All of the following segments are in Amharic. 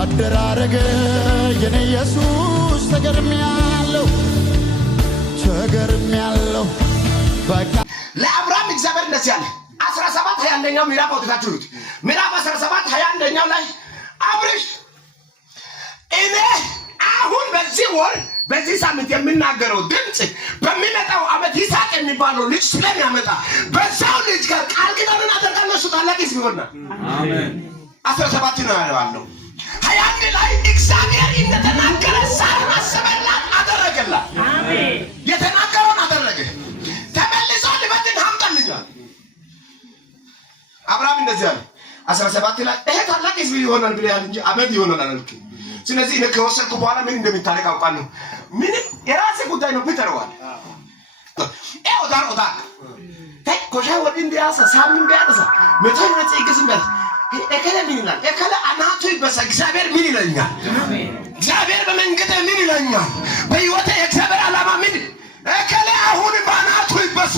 ባደራረገ የኔ ኢየሱስ ተገርሚያለሁ በቃ ለአብርሃም እግዚአብሔር እንደዚህ ያለ 17 21ኛው ምዕራፍ አውጥታችሁት ምዕራፍ 17 21ኛው ላይ አብርሽ እኔ አሁን በዚህ ወር በዚህ ሳምንት የምናገረው ድምጽ በሚመጣው አመት ይስሐቅ የሚባለው ልጅ ስለሚያመጣ በዛው ልጅ ጋር ቃል ኪዳንን አደርጋለሁ እሱ ታላቅ ይሆናል። አሜን። 17 ነው ያለው 21 ላይ እግዚአብሔር እንደተናገረ ሳር አሰበላት አደረገላት። አሜን። የተናገረውን አደረገ። ተመልሶ ልበትን ሀምጣልኛል። አብርሃም እንደዚህ ያለ 17 ላይ ይሄ ታላቅ ህዝብ ይሆናል ብለሃል እንጂ አመት ይሆናል አላልክም። ስለዚህ እኔ ከወሰድኩ በኋላ ምን እንደሚታረቅ አውቃለሁ። ምን የራሴ ጉዳይ ነው ብትረዋል ኦዳር ኮሻይ ወድ እንዲያሳ ሳምን ቢያደሳ መቶን ወጽይግስበት እከለ ምን ይላል እከለ አናቱ ይበሳ እግዚአብሔር ምን ይለኛል? እግዚአብሔር በመንገድ ምን ይለኛል? በህይወቴ እግዚአብሔር ዓላማ ምን እከለ አሁን ባናቱ ይበሳ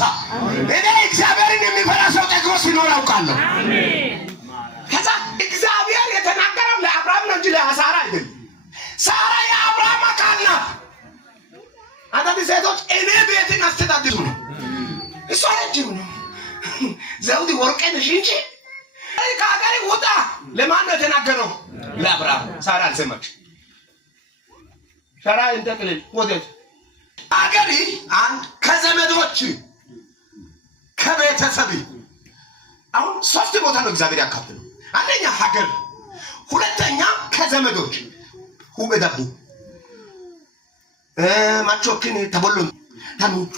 እኔ እግዚአብሔርን የሚፈራ ሰው ጠግቦ ሲኖር አውቃለሁ። ከዛ እግዚአብሔር የተናገረው ለአብርሃም ነው እንጂ ለሳራ አይደለም። ሳራ የአብርሃም አካል ናት። አንዳንድ ሴቶች እኔ ቤትን አስተዳድሩ ነው እሷ ረጅም ነው ዘውዲ ወርቄነሽ እንጂ ከአገሬ ውጣ ለማን ነው የተናገረው? ለአብርሃም። ሳራ አልሰማች። ሳራ እንተክልል ወደት አገሪ አንድ ከዘመዶች ከቤተሰብ አሁን ሶስት ቦታ ነው እግዚአብሔር ያካፈለው። አንደኛ ሀገር፣ ሁለተኛ ከዘመዶች ሁበዳቡ ማቾክን ተቦሎን ታሙቹ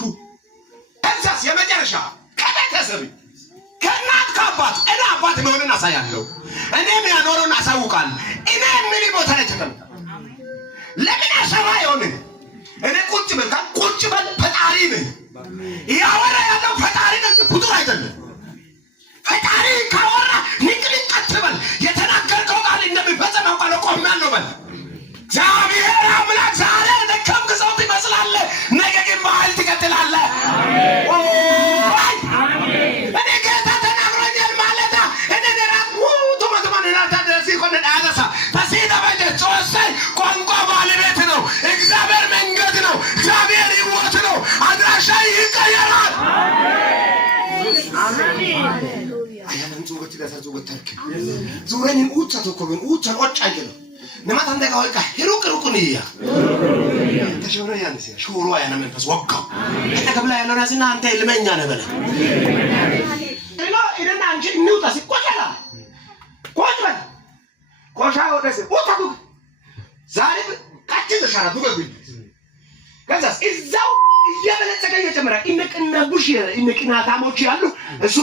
ከዛስ የመጨረሻ ከቤተሰብ ከእናት ከአባት እኔ አባት መሆንን አሳያለሁ። እኔም ያኖረውን አሳውቃለሁ። እኔ ምን ቦታ ላይ ተቀምጣ ለምን አሰባ ይሆን እኔ ቁጭ በል ፈጣሪ ነኝ ያወራ ያለው ፈጣሪ ነው እንጂ ፍጡር አይደለም። ፈጣሪ ካወራ ንግሪን ቀጥበል የተናገርከው ቃል እንደሚፈጸም አውቃለሁ። ቆሜያለሁ በል እግዚአብሔር አምላክ ዛሬ ደከም ግዛው ትመስላለህ፣ ነገ ግን በኃይል ትቀጥላለህ። አሜን። እኔ ጌታ ተናግሮኛል ማለት እኔ ደራው ቶማቶማን እናታደርሲ ኮነ ዳሰሳ ተሲዳ ባይተ ጾሰይ ቋንቋ ባለቤት ነው። እግዚአብሔር መንገድ ነው። እግዚአብሔር ሕይወት ነው። አድራሻ ይቀየራል። አሜን። አያለን ጾገት ለሰርጾ ወተርክ ዞረን ኡቻ ተኮብን ኡቻ ወጫየ ነው ነማት አንደ ጋውቃ ሩቅ ንያ ተሾረ ያንስ ሹሮ ያነ መንፈስ ወጋው ተከብላ ያለው ናስና አንተ ልመኛ ነበለ ኢደና አንቺ ንውጣ ሲቆጨላ ቆጭበል ቆሻ ወደስ ወጣቱ ዛሬ ካጭ ተሻራ ዱገብ ከዛስ እዛው እያበለጸገ እየጨመረ ኢነቅና ቡሽ ኢነቅና ታሞች ያሉ እሱ